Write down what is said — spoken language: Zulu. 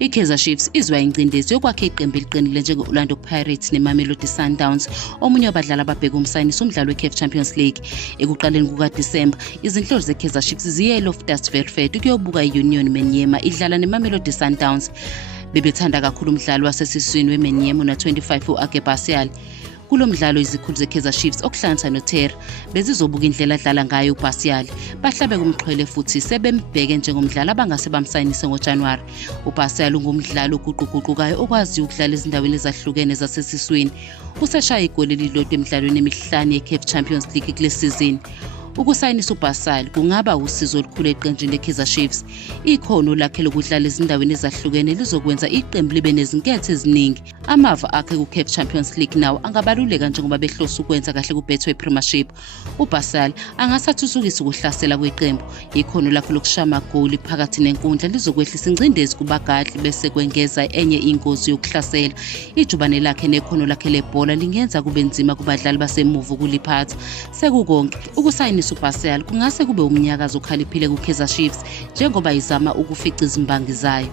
I-Kaizer Chiefs izwa ingcindezi yokwakha iqembu eliqinile njenge-Orlando Pirates ne-Mamelodi Sundowns. Omunye wabadlali ababheka umsayinisa umdlalo we-CAF Champions League. Ekuqaleni kukaDisemba, izinhloli ze-Kaizer Chiefs ziye eLoftus Versfeld ukuyobuka i-Union Menyema idlala ne-Mamelodi Sundowns. Bebethanda kakhulu umdlalo wasesiswini weMenyema na-25 u-Ake Basial. Kulo mdlalo izikhulu ze-Kaizer Chiefs okuhlanganisa noTerra bezizobuka indlela adlala ngayo uBasial. Bahlabeka umxhwele futhi sebembheke njengomdlali abangase bamsayinise ngoJanuwari. uBasial ungumdlali oguquguqukayo okwaziyo ukudlala ezindaweni ezahlukene zasesiswini. Useshaya igoli elilodwa emidlalweni emihlanu ye-CAF Champions League kule sizini. Ukusayinisa uBasial kungaba usizo olukhulu eqenjini le-Kaizer Chiefs. Ikhono lakhe lokudlala ezindaweni ezahlukene lizokwenza iqembu libe nezinketho eziningi. Amava akhe ku-CAF Champions League nawo angabaluleka njengoba behlose ukwenza kahle ku-Betway Premiership. uBasial angasathuthukisa ukuhlasela kweqembu. Ikhono lakhe lokushaya amagoli phakathi nenkundla lizokwehlisa ingcindezi kubagadli bese kwengeza enye ingozi yokuhlasela. Ijubane lakhe nekhono lakhe lebhola lingenza kube nzima kubadlali basemuva ukuliphatha. Sekukonke, ukusayinisa uBasial kungase kube umnyakazo okhaliphile ku-Kaizer Chiefs njengoba izama ukufica izimbangi zayo.